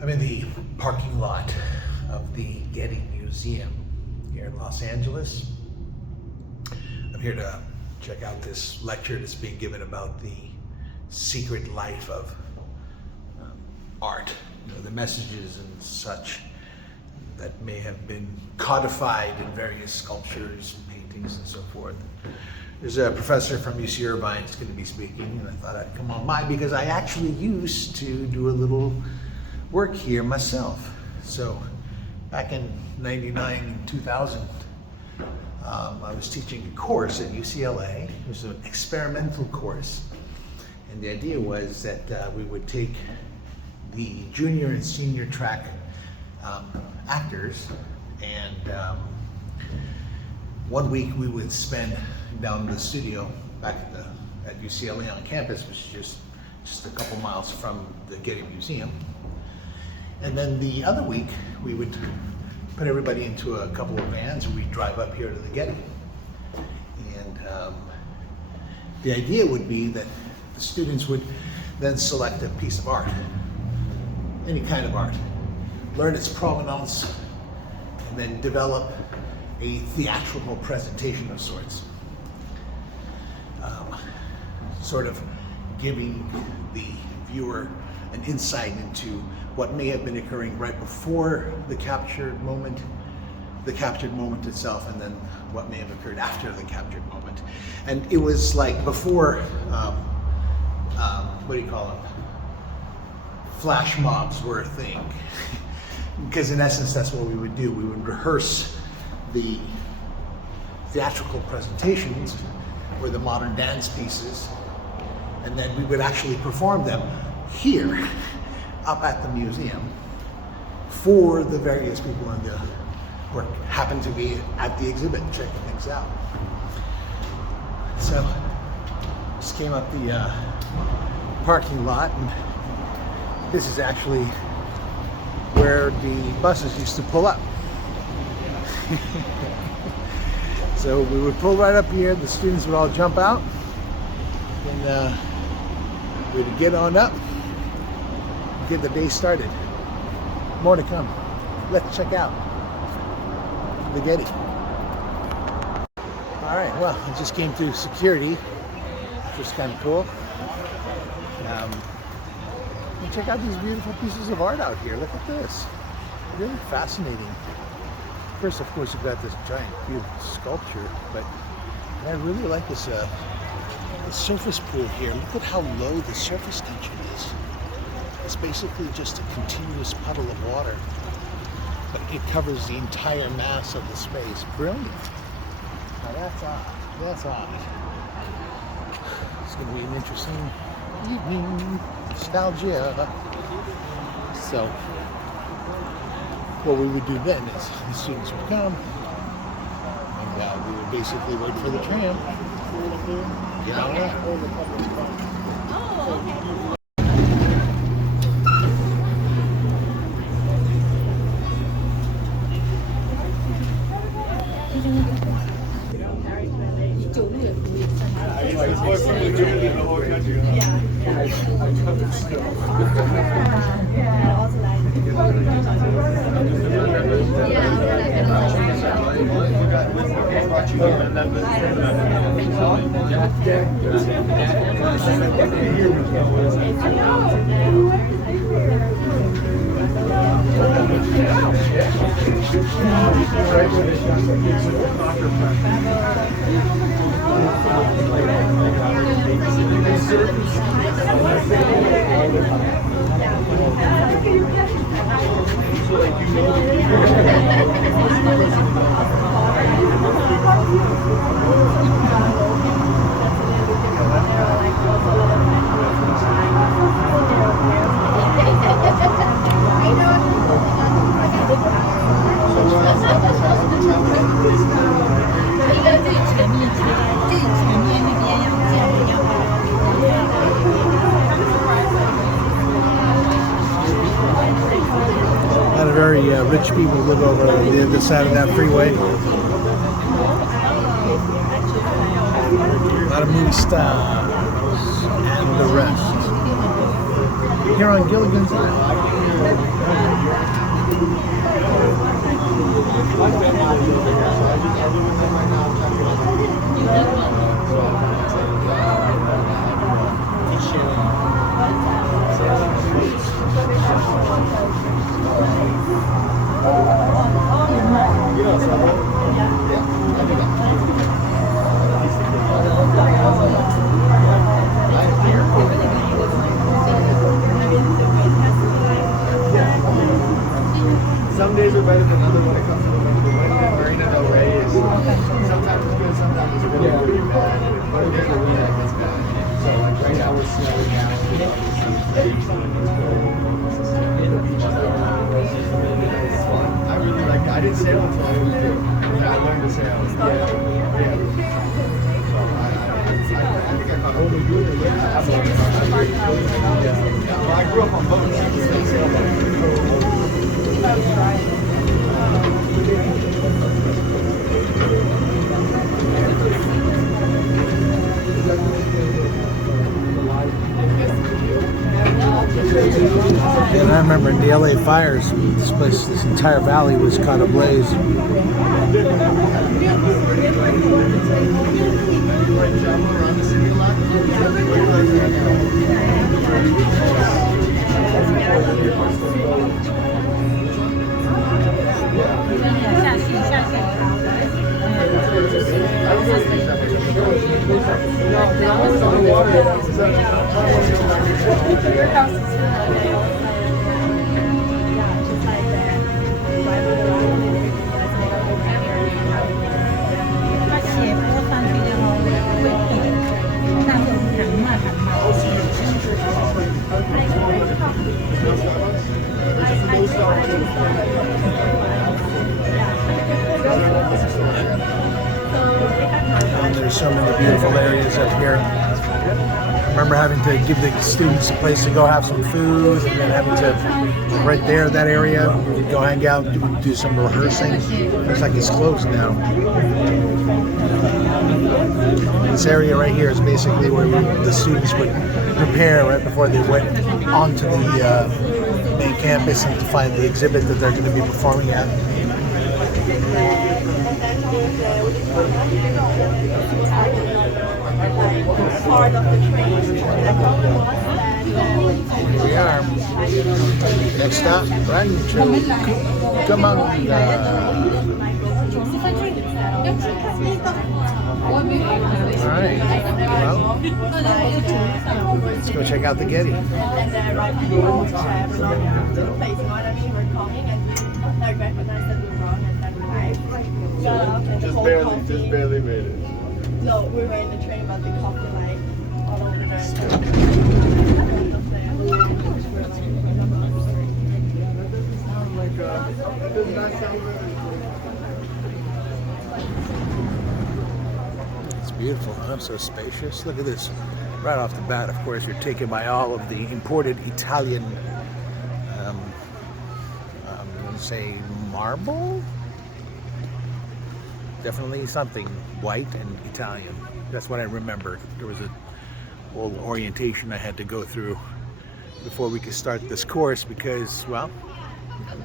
I'm in the parking lot of the Getty Museum here in Los Angeles. I'm here to check out this lecture that's being given about the secret life of art, the messages and such that may have been codified in various sculptures and paintings and so forth. There's a professor from UC Irvine that's going to be speaking, and I thought I'd come on by because I actually used to do a little work here myself. So back in '99 and 2000, I was teaching a course at UCLA. It was an experimental course, and the idea was that we would take the junior and senior track actors, and 1 week we would spend down in the studio back at UCLA on campus, which is just a couple miles from the Getty Museum. And then the other week we would put everybody into a couple of vans and we'd drive up here to the Getty. And the idea would be that the students would then select a piece of art, any kind of art, learn its provenance, and then develop a theatrical presentation of sorts. Sort of giving the viewer an insight into what may have been occurring right before the captured moment itself, and then what may have occurred after the captured moment. And it was like before, what do you call them? Flash mobs were a thing. Because in essence, that's what we would do. We would rehearse the theatrical presentations or the modern dance pieces, and then we would actually perform them here up at the museum for the various people in the or happened to be at the exhibit checking things out. So just came up the parking lot, and this is actually where the buses used to pull up. So we would pull right up here, the students would all jump out, and we'd get on up, get the day started. More to come. Let's check out the Getty. All right, well, I just came through security, which was kind of cool. And check out these beautiful pieces of art out here. Look at this. Really fascinating. First, of course, you've got this giant, beautiful sculpture, but I really like this the surface pool here. Look at how low the surface tension is. It's basically just a continuous puddle of water, but it covers the entire mass of the space. Brilliant. Now that's odd. That's odd. It's going to be an interesting evening. Nostalgia. So what we would do then is the students would come, and we would basically wait for the tram. Get on that. Oh, okay. A lot of very rich people live over on the other side of that freeway. A lot of movie stars and the rest. Here on Gilligan's Island. Some days are better than others when it comes to the wind. The wind in Marina Del Rey is sometimes it's good, sometimes it's really, really bad. But there's a wind that gets bad. So like right now we're snowing out. It's fun. I really like it. I didn't sail until I was two. I learned to sail. Yeah. So I think I caught a really good. Well, I grew up on boats. I still sail boats. And I remember in the LA fires, this entire valley was caught ablaze. And there's so many beautiful areas up here. I remember having to give the students a place to go have some food, and then having to, right there, that area, we could go hang out, do some rehearsing. Looks like it's closed now. This area right here is basically where the students would prepare right before they went onto the main campus and to find the exhibit that they're going to be performing at. Part of the train. Here we are. Next stop, Rancho Cucamonga. Alright, well, let's go check out the Getty. And then right before we chat around the place, you know what I mean? We're coming and we like recognized that we were wrong and then we got up and the whole coffee. Just barely made it. No, we were in the train but the coffee like all over there. That does not sound very. It's beautiful, huh? So spacious. Look at this. Right off the bat, of course, you're taken by all of the imported Italian, I'm going to say marble? Definitely something white and Italian. That's what I remember. There was a whole orientation I had to go through before we could start this course because, well,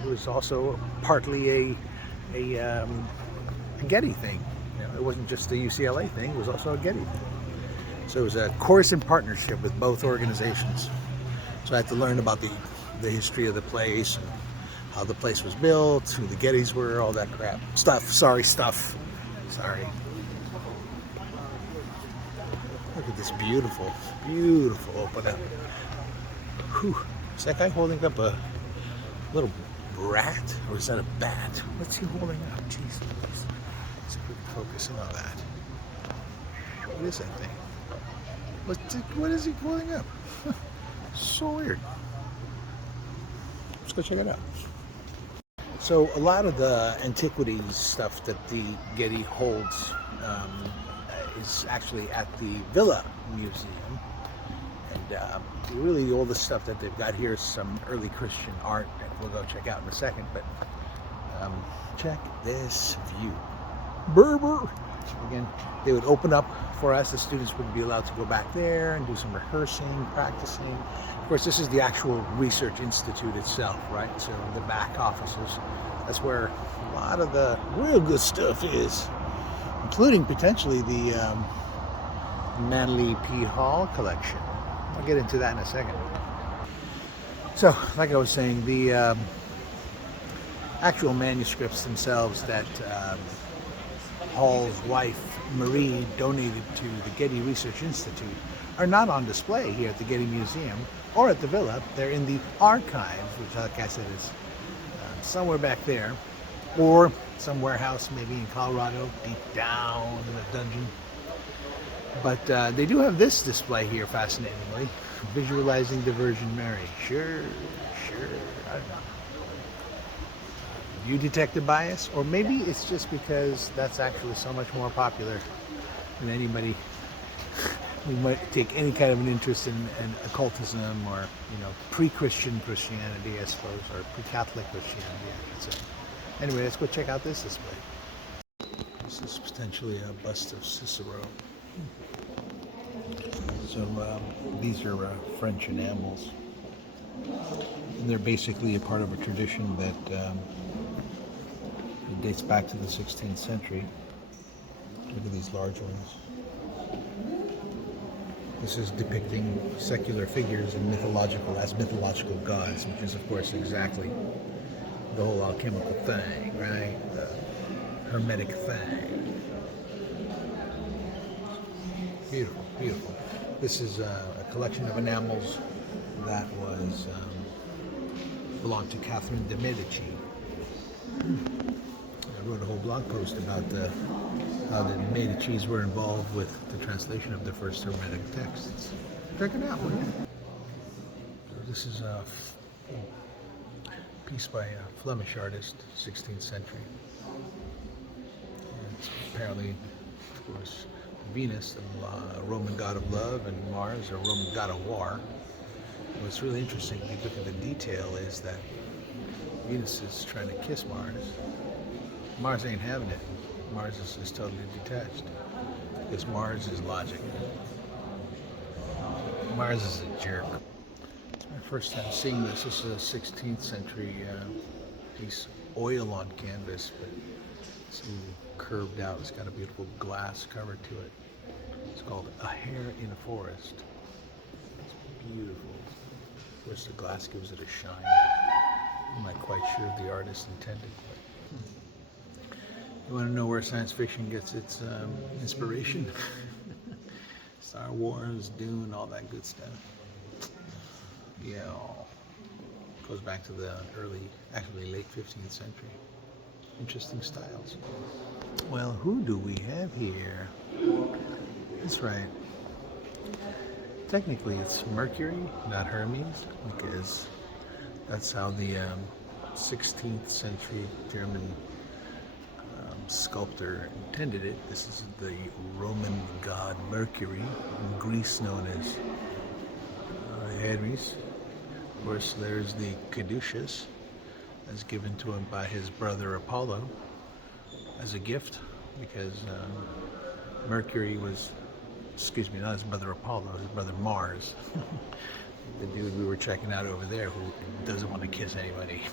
it was also partly a Getty thing. You know, it wasn't just a UCLA thing, it was also a Getty thing. So it was a course in partnership with both organizations. So I had to learn about the history of the place, and how the place was built, who the Gettys were, all that crap. Sorry. Look at this beautiful open up. Whew. Is that guy holding up a little rat, or is that a bat? What's he holding up? Jeez, let's see if we can focus in on that. What is that thing? What is he holding up? So weird. Let's go check it out. So a lot of the antiquities stuff that the Getty holds is actually at the Villa Museum. And really all the stuff that they've got here is some early Christian art that we'll go check out in a second. But check this view. Berber. Again, they would open up for us. The students would be allowed to go back there and do some rehearsing, practicing. Of course, this is the actual research institute itself, right? So the back offices, that's where a lot of the real good stuff is, including potentially the Manly P. Hall collection. I'll get into that in a second. So, like I was saying, the actual manuscripts themselves that Hall's wife, Marie, donated to the Getty Research Institute are not on display here at the Getty Museum or at the Villa. They're in the archives, which, like I said, is somewhere back there, or some warehouse maybe in Colorado, deep down in a dungeon. But they do have this display here, fascinatingly, visualizing the Virgin Mary. Sure, I don't know. You detect a bias, or maybe it's just because that's actually so much more popular than anybody who might take any kind of an interest in occultism or, you know, pre-Christian Christianity, I suppose, or pre-Catholic Christianity, I should say. Anyway, let's go check out this display. This is potentially a bust of Cicero. So these are French enamels, and they're basically a part of a tradition that it dates back to the 16th century. Look at these large ones. This is depicting secular figures and mythological gods, which is, of course, exactly the whole alchemical thing, right? The hermetic thing. Beautiful, beautiful. This is a collection of enamels that was belonged to Catherine de Medici. I wrote a whole blog post about how the Medicis were involved with the translation of the first Hermetic texts. Check it out, will you? So this is a piece by a Flemish artist, 16th century. And it's apparently, of course, Venus, a Roman god of love, and Mars, a Roman god of war. What's really interesting, if you look at the detail, is that Venus is trying to kiss Mars. Mars ain't having it. Mars is totally detached. Because Mars is logic. Mars is a jerk. It's my first time seeing this. This is a 16th century piece, oil on canvas, but it's a little curved out. It's got a beautiful glass cover to it. It's called A Hare in a Forest. It's beautiful. Of course, the glass gives it a shine. I'm not quite sure if the artist intended. You want to know where science fiction gets its inspiration? Star Wars, Dune, all that good stuff. Yeah, goes back to the late 15th century. Interesting styles. Well, who do we have here? That's right. Technically, it's Mercury, not Hermes, because that's how the 16th century German sculptor intended it. This is the Roman god Mercury, in Greece known as Hermes. Of course, there's the caduceus, as given to him by his brother Apollo as a gift, because Mercury was, not his brother Apollo, his brother Mars. The dude we were checking out over there who doesn't want to kiss anybody.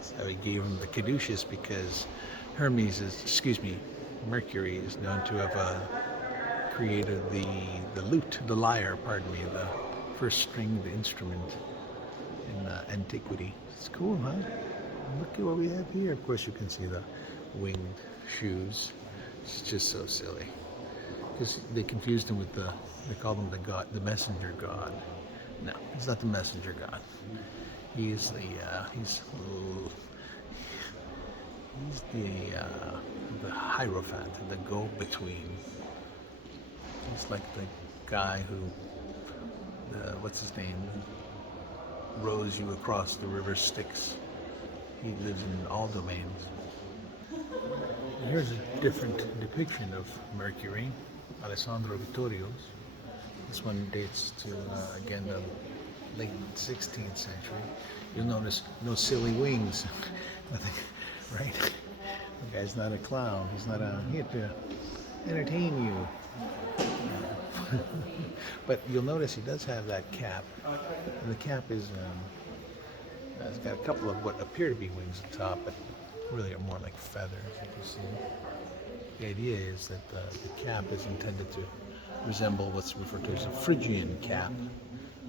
So he gave him the caduceus because Mercury is known to have created the lute, the lyre, the first stringed instrument in antiquity. It's cool, huh? Look at what we have here. Of course, you can see the winged shoes. It's just so silly. Because they confused him with they called him the god, the messenger god. No, he's not the messenger god. He's the hierophant, the go-between. He's like the guy who, what's his name, rows you across the river Styx. He lives in all domains. Here's a different depiction of Mercury, Alessandro Vittorio's. This one dates to, again, the late 16th century. You'll notice no silly wings, nothing, right? The guy's not a clown. He's not here to entertain you. But you'll notice he does have that cap. And the cap is, it's got a couple of what appear to be wings at the top, but really are more like feathers, you can see. The idea is that the cap is intended to resemble what's referred to as a Phrygian cap,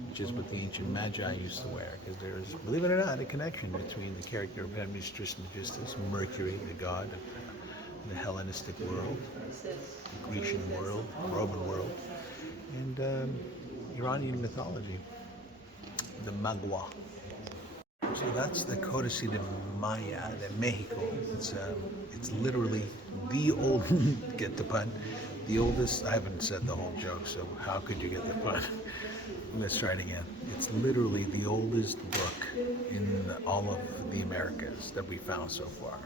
which is what the ancient Magi used to wear, because there is, believe it or not, a connection between the character of Hermes Trismegistus, Mercury, the god of the Hellenistic world, the Grecian world, Roman world, and Iranian mythology, the Magua. So that's the Códice de Maya de Mexico. It's literally the old, get the pun, the oldest, I haven't said the whole joke, so how could you get the pun? Let's try it again. It's literally the oldest book in all of the Americas that we found so far.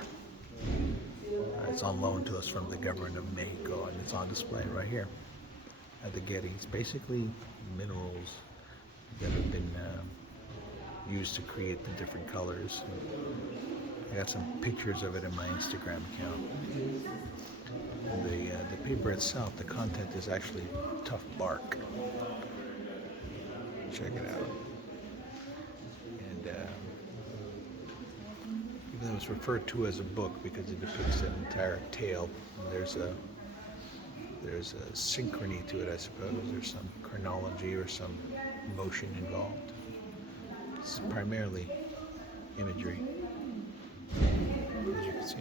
It's on loan to us from the government of Mexico, and it's on display right here at the Getty. It's basically minerals that have been used to create the different colors. I got some pictures of it in my Instagram account. And the paper itself, the content is actually tough bark. Check it out. And even though it's referred to as a book because it depicts an entire tale, there's a synchrony to it, I suppose. There's some chronology or some motion involved. It's primarily imagery, as you can see.